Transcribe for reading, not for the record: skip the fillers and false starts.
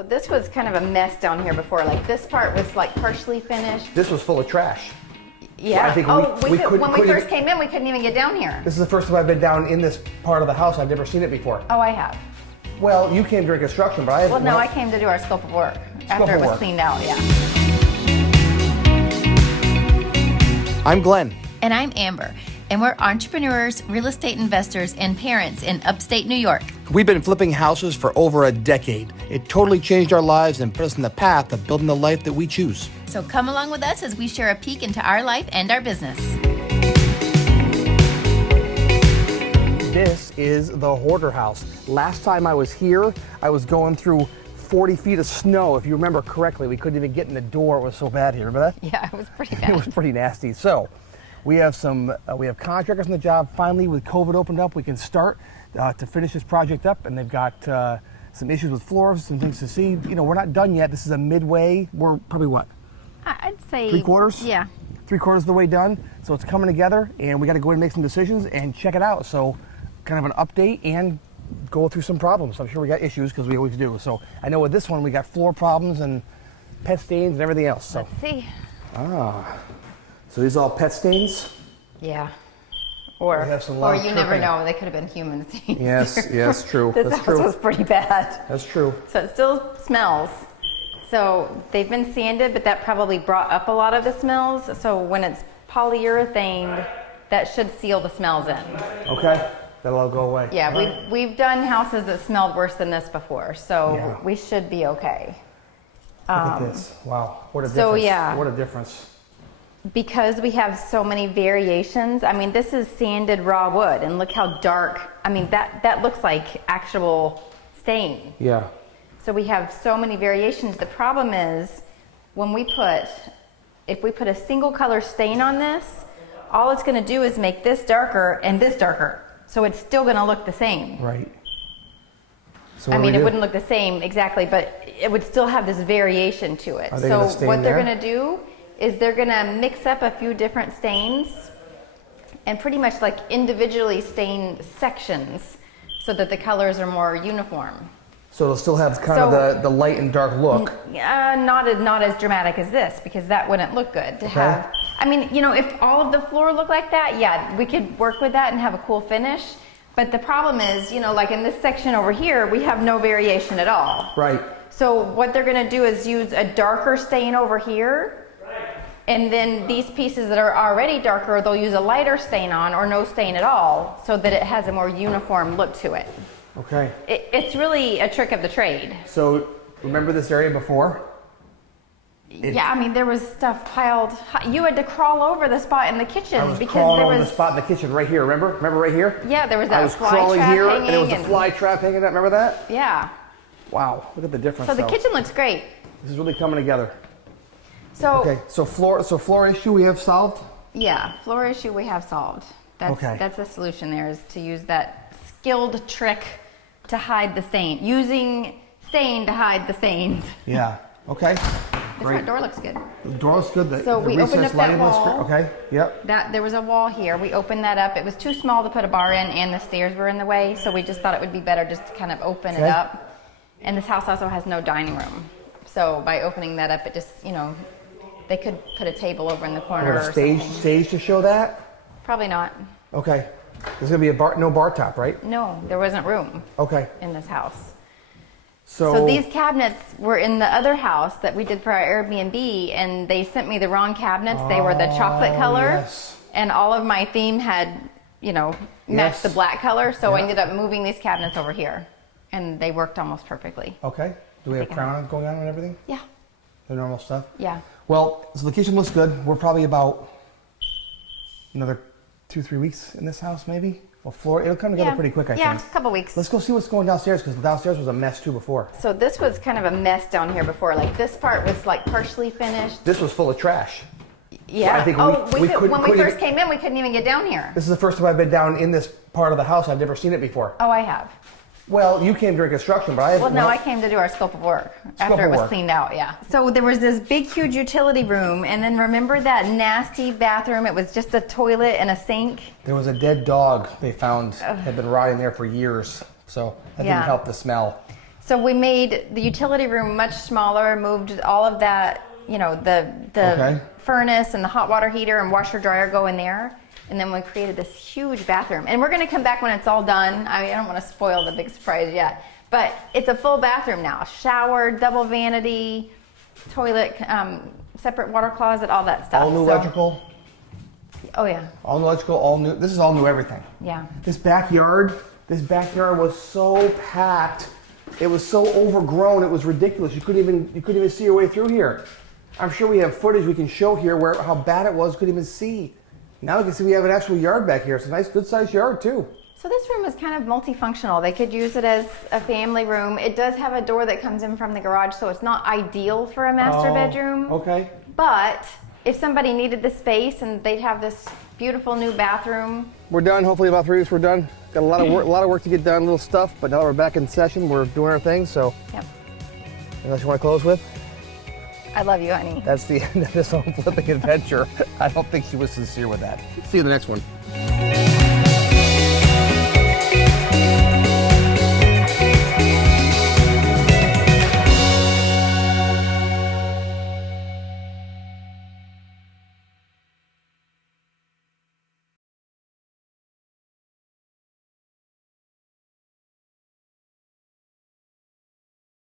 So this was kind of a mess down here before. Like this part was like partially finished. This was full of trash. Yeah. I think when we first came in, we couldn't even get down here. This is the first time I've been down in this part of the house. I've never seen it before. Oh, I have. Well, you came during construction, but I haven't. Well, no, I came to do our scope of work after it was cleaned out, yeah. I'm Glenn. And I'm Amber. And we're entrepreneurs, real estate investors, and parents in upstate New York. We've been flipping houses for over a decade. It totally changed our lives and put us in the path of building the life that we choose. So come along with us as we share a peek into our life and our business. This is the Hoarder house. Last time I was here, I was going through 40 feet of snow. If you remember correctly, we couldn't even get in the door. It was so bad here. Remember that? Yeah, it was pretty bad. It was pretty nasty. So we have contractors on the job. Finally, with COVID opened up, we can start to finish this project up, and they've got some issues with floors, some things to see. You know, we're not done yet. This is a midway. We're probably what? I'd say 3/4? Yeah. 3/4 of the way done. So it's coming together, and we got to go ahead and make some decisions and check it out. So kind of an update and go through some problems. I'm sure we got issues because we always do. So I know with this one, we got floor problems and pet stains and everything else. So. Let's see. So these are all pet stains? Yeah. Or you never know. They could have been human stains. Yes, true. This house was pretty bad. That's true. So it still smells. So they've been sanded, but that probably brought up a lot of the smells. So when it's polyurethane, that should seal the smells in. Okay. That'll all go away. Yeah, we've done houses that smelled worse than this before, so we should be okay. Look at this. Wow. What a difference. So yeah. What a difference. Because we have so many variations, I mean, this is sanded raw wood, and look how dark, I mean, that looks like actual stain. Yeah. So we have so many variations. The problem is, if we put a single color stain on this, all it's gonna do is make this darker and this darker. So it's still gonna look the same. Right. So I mean, it wouldn't look the same exactly, but it would still have this variation to it. So what they're gonna do is they're gonna mix up a few different stains and pretty much like individually stain sections so that the colors are more uniform. So it'll still have kind of the light and dark look. Not as dramatic as this, because that wouldn't look good to have. I mean, you know, if all of the floor looked like that, yeah, we could work with that and have a cool finish. But the problem is, you know, like in this section over here, we have no variation at all. Right. So what they're gonna do is use a darker stain over here. And then these pieces that are already darker, they'll use a lighter stain on or no stain at all so that it has a more uniform look to it. Okay. It's really a trick of the trade. So remember this area before? Yeah, I mean, there was stuff piled. You had to crawl over the spot in the kitchen because crawling over the spot in the kitchen right here. Remember right here? Yeah, there was that I was fly crawling trap here, hanging, and there was a fly trap hanging out. Remember that? Yeah. Wow, look at the difference. So the kitchen looks great. This is really coming together. So okay, so floor issue we have solved. Yeah, floor issue we have solved. That's the solution. There is to use that skilled trick to hide the stain, using stain to hide the stains. Yeah. Okay. The front door looks good. The door looks good. So we opened up that wall. Okay. Yep. There was a wall here. We opened that up. It was too small to put a bar in, and the stairs were in the way. So we just thought it would be better just to kind of open it up. And this house also has no dining room. So by opening that up, it just, you know, they could put a table over in the corner or something. Stage to show that? Probably not. Okay. There's gonna be no bar top, right? No, there wasn't room. Okay. In this house. So these cabinets were in the other house that we did for our Airbnb, and they sent me the wrong cabinets. They were the chocolate color, and all of my theme had, you know, matched the black color. So I ended up moving these cabinets over here, and they worked almost perfectly. Okay. Do we have crown going on and everything? Yeah. The normal stuff? Yeah. Well, so the kitchen looks good. We're probably about another 2-3 weeks in this house, maybe. Well, floor, it'll come together pretty quick, I think. Yeah, a couple weeks. Let's go see what's going downstairs, because downstairs was a mess too before. So this was kind of a mess down here before. Like this part was like partially finished. This was full of trash. Yeah. I think when we first came in, we couldn't even get down here. This is the first time I've been down in this part of the house. I've never seen it before. Oh, I have. Well, you came during construction, but I haven't. Well, no, I came to do our scope of work after it was cleaned out, yeah. So there was this big, huge utility room, and then remember that nasty bathroom? It was just a toilet and a sink. There was a dead dog they found had been rotting there for years, so that didn't help the smell. So we made the utility room much smaller, moved all of that, you know, the furnace and the hot water heater and washer dryer go in there. And then we created this huge bathroom. And we're going to come back when it's all done. I mean, I don't want to spoil the big surprise yet. But it's a full bathroom now. Shower, double vanity, toilet, separate water closet, all that stuff. All new electrical? Oh, yeah. All new electrical, all new. This is all new everything. Yeah. This backyard was so packed. It was so overgrown. It was ridiculous. You couldn't even see your way through here. I'm sure we have footage we can show here where how bad it was. Couldn't even see. Now we can see we have an actual yard back here. It's a nice, good-sized yard too. So this room is kind of multifunctional. They could use it as a family room. It does have a door that comes in from the garage, so it's not ideal for a master bedroom. Okay. But if somebody needed the space and they'd have this beautiful new bathroom. We're done. Hopefully about 3 weeks we're done. Got a lot of work to get done, little stuff, but now we're back in session. We're doing our thing, so. Yep. Unless you want to close with? I love you, honey. That's the end of this home flipping adventure. I don't think she was sincere with that. See you in the next one.